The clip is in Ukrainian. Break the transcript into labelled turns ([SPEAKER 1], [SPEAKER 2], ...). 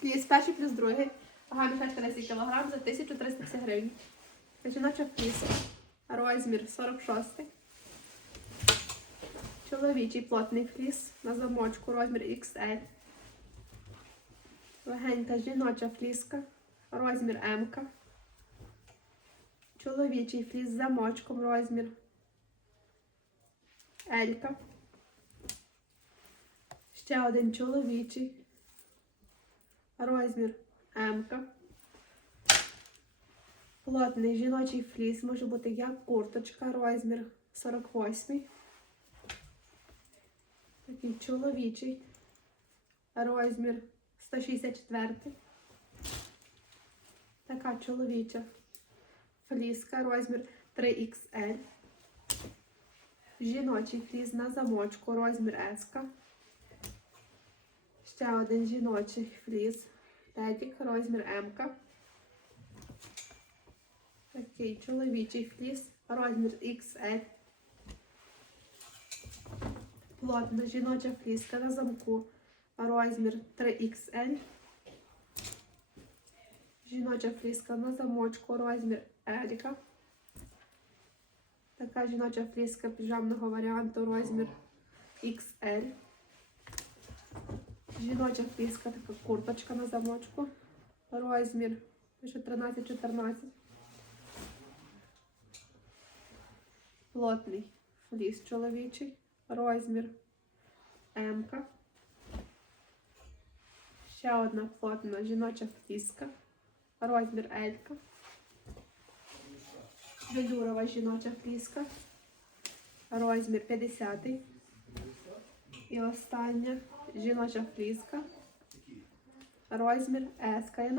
[SPEAKER 1] Фліс перший плюс другий. Вага мішечка 10 кг за 1350 гривень. Жіноча фліска. Розмір 46. Чоловічий плотний фліс на замочку розмір XL. Легенька жіноча фліска. Розмір М. Чоловічий фліс з замочком розмір Елька. Ще один чоловічий. Розмір М. Плотний жіночий фліс може бути як курточка, розмір 48. Такий чоловічий. Розмір 164. Така чоловіча фліска, розмір 3XL. Жіночий фліс на замочку, розмір S. Ще один жіночий фліс. Тедік, розмір М. Такий чоловічий фліс, розмір XL. Плотна жіноча фліска на замку, розмір 3XL. Жіноча фліска на замочку, розмір L. Така жіноча фліска піжамного варіанту, розмір XL. Жіноча фліска, така курточка на замочку. Розмір пише 13-14. Плотний фліс чоловічий. Розмір М. Ще одна плотна жіноча фліска. Розмір L. Велюрова жіноча фліска. Розмір 50. І остання жіноча фліска. Розмір S.